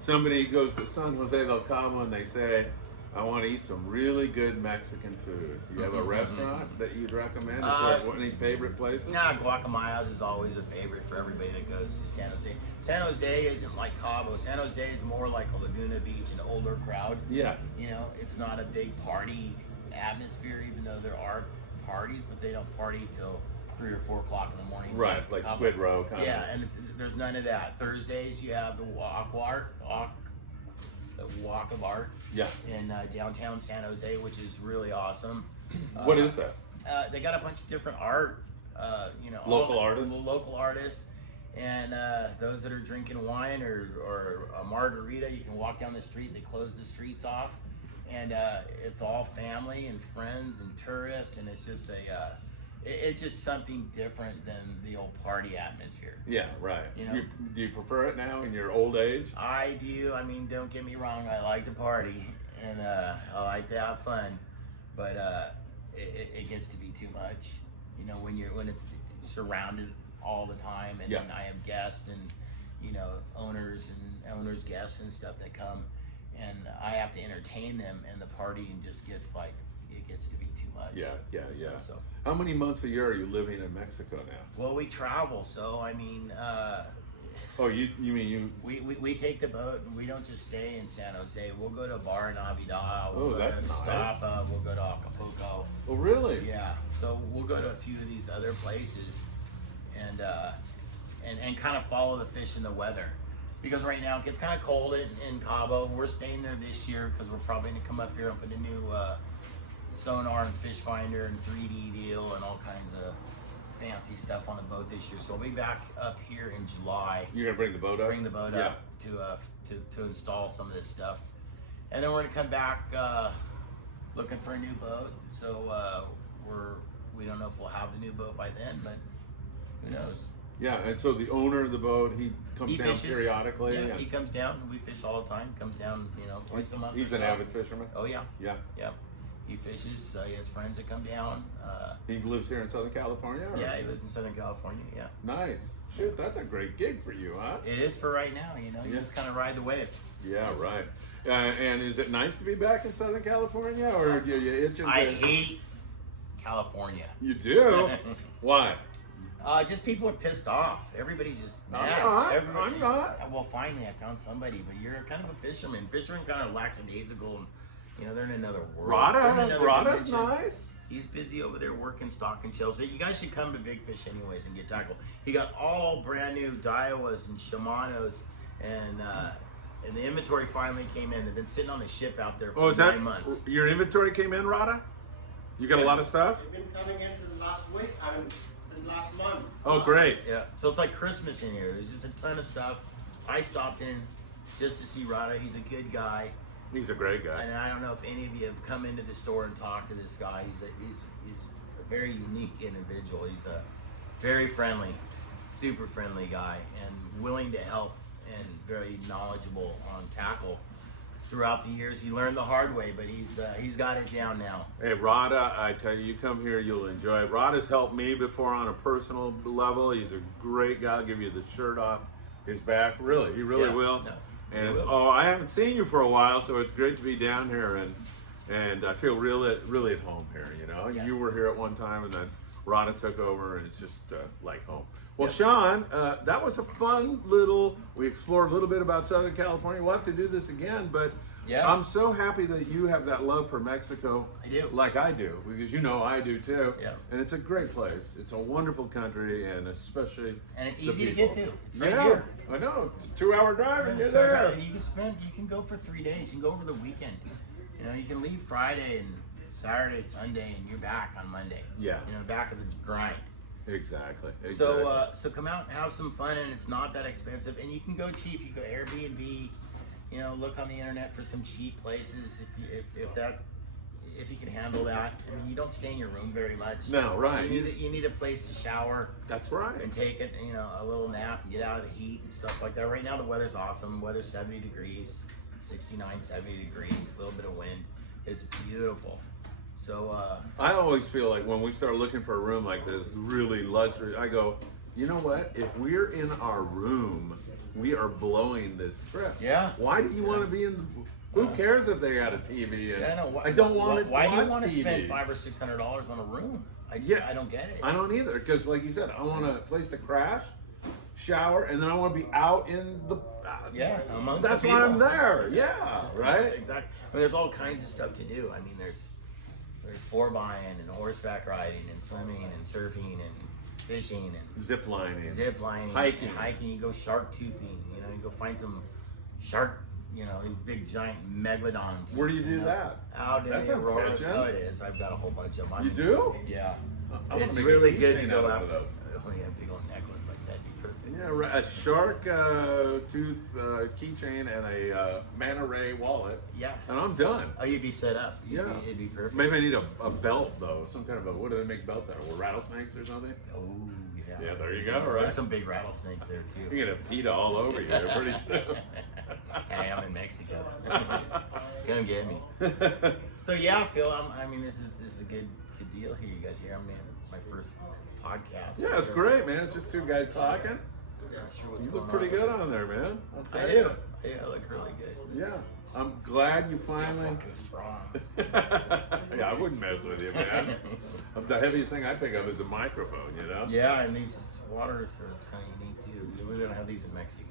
Somebody goes to San Jose del Cabo and they say, "I want to eat some really good Mexican food." Do you have a restaurant that you'd recommend? Is there any favorite places? Nah, Guacamayos is always a favorite for everybody that goes to San Jose. San Jose isn't like Cabo. San Jose is more like a Laguna Beach, an older crowd. Yeah. It's not a big party atmosphere, even though there are parties, but they don't party till 3 or 4 o'clock in the morning. Right, like Cabo. Squid Row kind Yeah, of. and there's none of that. Thursdays you have the walk of art. Yeah. In downtown San Jose, which is really awesome. What is that? They got a bunch of different art. You know, Local artists? Local artists. And those that are drinking wine or a margarita, you can walk down the street. They close the streets off, and it's all family and friends and tourists, and it's just it's just something different than the old party atmosphere. Yeah, right. You know? Do you prefer it now in your old age? I do. I mean, don't get me wrong. I like to party and I like to have fun, but it gets to be too much. You know, when it's surrounded all the time, and Yeah. then I have guests and owners guests and stuff that come, and I have to entertain them, and the partying just gets to be too much. Yeah. So, How many months a year are you living in Mexico now? well, we travel, so I mean, Oh, you mean you? we take the boat, and we don't just stay in San Jose. We'll go to Bar Navidad. We'll Oh, go that's to nice. Stapa. We'll go to Acapulco. Oh, really? Yeah, so we'll go to a few of these other places, and kind of follow the fish and the weather, because right now it gets kind of cold in Cabo. We're staying there this year because we're probably gonna come up here and put a new sonar and fish finder and 3D deal and all kinds of fancy stuff on the boat this year. So we'll be back up here in July. You're gonna bring the boat up? Bring the boat Yeah. up to install some of this stuff, and then we're gonna come back looking for a new boat. So we don't know if we'll have the new boat by then, but who knows? Yeah, and so the owner of the boat, he comes He down fishes periodically. Yeah, and he comes down. We fish all the time. Comes down, twice a month. He's or an so. avid fisherman. Oh yeah, Yeah. yeah. He fishes. He has friends that come down. He lives here in Southern California? or- Yeah, he lives in Southern California. Yeah, Nice. Shoot, that's a great gig for you, huh? it is for right now. You Yeah. just kind of ride the wave. Yeah, right. And is it nice to be back in Southern California, or do you itching? I hate California. You do? Why? Just people are pissed off. Everybody's just I'm mad. not. Everybody- I'm not. Well, finally, I found somebody. But you're kind of a fisherman. Fishermen kind of lackadaisical, and they're in another world. They're in another Rada's dimension. nice. He's busy over there working, stocking shelves. You guys should come to Big Fish anyways and get tackled. He got all brand new Daiwas and Shimano's, and the inventory finally came in. They've been sitting on the ship out there for Oh, is that 9 months. your inventory came in, Rada? You got a lot of stuff? They've been coming in for the last week, the last month. Oh, great. Yeah, so it's like Christmas in here. There's just a ton of stuff. I stopped in just to see Rada. He's a good guy. He's a great guy. And I don't know if any of you have come into the store and talked to this guy. He's a very unique individual. He's a very friendly, super friendly guy, and willing to help, and very knowledgeable on tackle. Throughout the years, he learned the hard way, but he's got it down now. Hey, Rada, I tell you, you come here, you'll enjoy it. Rada's helped me before on a personal level. He's a great guy. I'll give you the shirt off his back. Really, he really Yeah, will. no, And he it's will. I haven't seen you for a while, so it's great to be down here, and I feel really at home here. Yeah. You were here at one time, and then Rada took over, and it's just like home. Well, Yeah. Shawn, that was a fun little. We explored a little bit about Southern California. We'll have to do this again, but Yeah. I'm so happy that you have that love for Mexico. I do. Like I do, because I do too. Yeah. And it's a great place. It's a wonderful country, and especially And it's the easy to people. get to. It's right Yeah, here. I know. It's a 2-hour drive, and you're So there. you can go for 3 days. You can go over the weekend. You can leave Friday and Saturday, Sunday, and you're back on Monday. Yeah. Back of the grind. Exactly. So come out and have some fun, and it's not that expensive, and you can go cheap. You go Airbnb. Look on the internet for some cheap places if you can handle that. I mean, you don't stay in your room very much. No, right. You need a place to shower That's right. and take it, a little nap and get out of the heat and stuff like that. Right now the weather's awesome. Weather's 70 degrees, 69, 70 degrees, a little bit of wind. It's beautiful. So I always feel like when we start looking for a room like this, really luxury, I go, you know what? If we're in our room, we are blowing this trip. Yeah. Why do you want to be in? Who cares if they got a TV? And I know. I don't want to. Why do you watch want to TV. spend $500 or $600 on a room? I don't get it. I don't either, because like you said, I want a place to crash, shower, and then I want to be out in the. Amongst That's the why I'm people. there. Yeah. Right. Exactly. I mean, there's all kinds of stuff to do. I mean, there's 4-buying and horseback riding and swimming and surfing and fishing and Zip lining. zip lining, Hiking. and hiking. You go shark toothing. You go find some shark these big giant megalodon teeth. Where do you do that? Out in That's the a Auroras. pigeon. Oh, it is. I've got a whole bunch of them. You do? Yeah. I wanna It's make a really good to keychain go out of after. those. Oh, yeah, big old necklace like that'd be perfect. Yeah, right. A shark tooth keychain and a Manta Ray wallet, Yeah. and I'm done. Oh, you'd be set up. It'd be perfect. Maybe I need a belt though, some kind of what do they make belts out of? Rattlesnakes or something? Oh, yeah. Yeah, there you go. Right. There's some big rattlesnakes there too. You're gonna have PETA all over you pretty soon. Hey, I'm in Mexico. Come get me. So yeah, Phil. This is a good deal here you got here. I'm in my first podcast. Yeah, it's great, man. It's just two guys talking. I'm not sure what's You going look pretty on. good on there, man. I'll I tell do. you. Yeah, I look really good. Yeah, I'm glad you Still finally. fucking strong. Yeah, I wouldn't mess with you, man. The heaviest thing I pick up is a microphone, you know? Yeah, and these waters are kind of unique too. We don't have these in Mexico.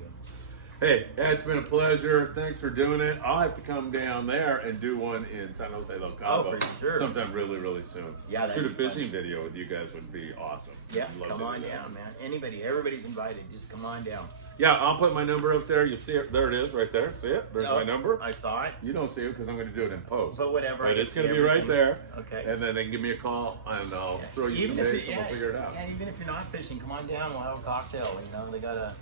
Hey, it's been a pleasure. Thanks for doing it. I'll have to come down there and do one in San Jose Del Cabo for sure. sometime really, really soon. Yeah, that'd shoot a be fun. fishing video with you guys would be awesome. Yeah, I'd love come to on do that. down, man. Everybody's invited. Just come on down. Yeah, I'll put my number up there. You'll see it. There it is, right there. See it? There's Oh, my number. I saw it. You don't see it because I'm going to do it in post. But whatever, I But can it's see going to be right everything. there. Okay. And then they can give me a call and I'll throw you some Even if dates and we'll figure it out. Yeah, even if you're not fishing, come on down. We'll have a cocktail. They got a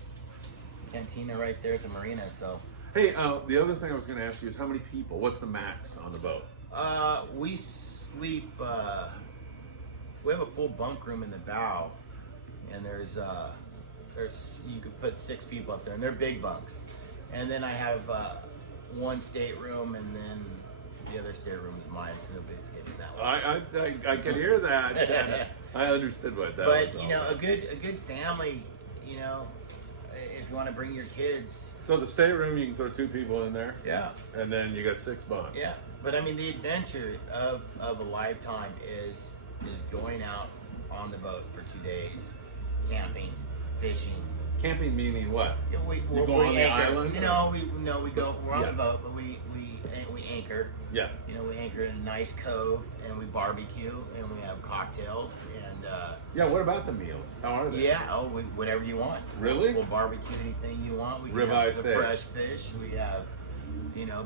cantina right there at the marina. So Hey, the other thing I was going to ask you is how many people? What's the max on the boat? we sleep. We have a full bunk room in the bow, and there's you could put 6 people up there, and they're big bunks. And then I have one stateroom, and then the other stateroom is mine, so nobody's getting that one. I could hear that. And I understood what that But was. a good family, if you want to bring your kids. So the stateroom, you can throw 2 people in there, Yeah. and then you got 6 bunks. Yeah, but the adventure of a lifetime is going out on the boat for 2 days, camping, fishing. Camping meaning what? Yeah, You go on the anchor. island, or- We go. We're on Yeah. the boat, but we anchor. Yeah. We anchor in a nice cove, and we barbecue, and we have cocktails, and Yeah, what about the meals? How are they? yeah, whatever you want. Really? We'll barbecue anything you want. We can Ribeye have the steak. fresh fish. We have,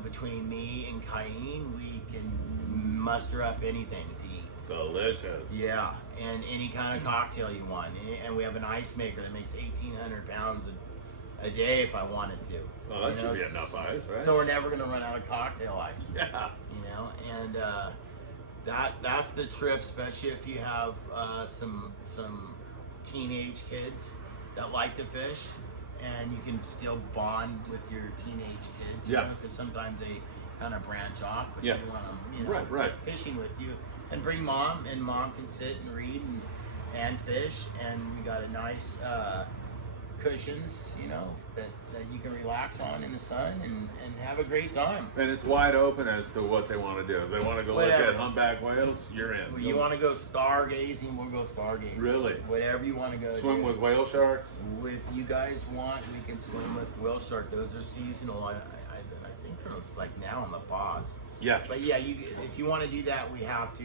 between me and Cayenne, we can muster up anything to eat. Delicious. Yeah, and any kind of cocktail you want. And we have an ice maker that makes 1,800 pounds a day if I wanted to. Well, that should be enough ice, right? So we're never going to run out of cocktail ice. Yeah. And that's the trip, especially if you have some teenage kids that like to fish, and you can still bond with your teenage kids. Yeah. Because sometimes they kind of branch off, but Yeah. you want them, Right. fishing with you, and bring mom, and mom can sit and read and fish, and we got a nice cushions, that you can relax on in the sun and have a great time. And it's wide open as to what they want to do. If they want to go look Whatever. at humpback whales, you're in. You want to go stargazing, we'll go stargazing. Really? Whatever you want to go Swim do. with whale sharks? If you guys want, we can swim with whale shark. Those are seasonal. I think it's like now on the pause. Yeah. But yeah, if you want to do that, we have to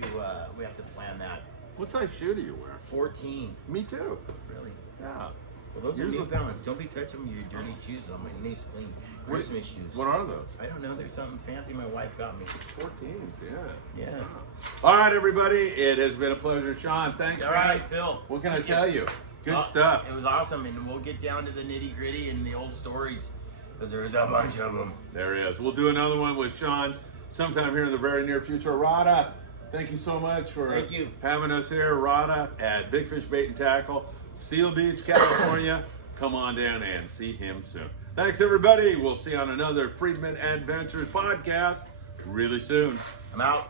plan that. What size shoe do you wear? 14. Me too. Really? Yeah. Well, those are Here's New the- Balance. Don't be touching your dirty shoes on my knees clean. Christmas shoes. What are those? I don't know. There's something fancy my wife got me. 14s, yeah. Yeah. All right, everybody. It has been a pleasure. Sean, thanks. All man. right, Phil. What can I Thank you. tell you? Good stuff. It was awesome, and we'll get down to the nitty gritty and the old stories, because there's a bunch of them. There he is. We'll do another one with Sean sometime here in the very near future. Rada, thank you so much for Thank you. having us here. Rada at Big Fish Bait and Tackle, Seal Beach, California. Come on down and see him soon. Thanks, everybody. We'll see you on another Friedman Adventures podcast really soon. I'm out.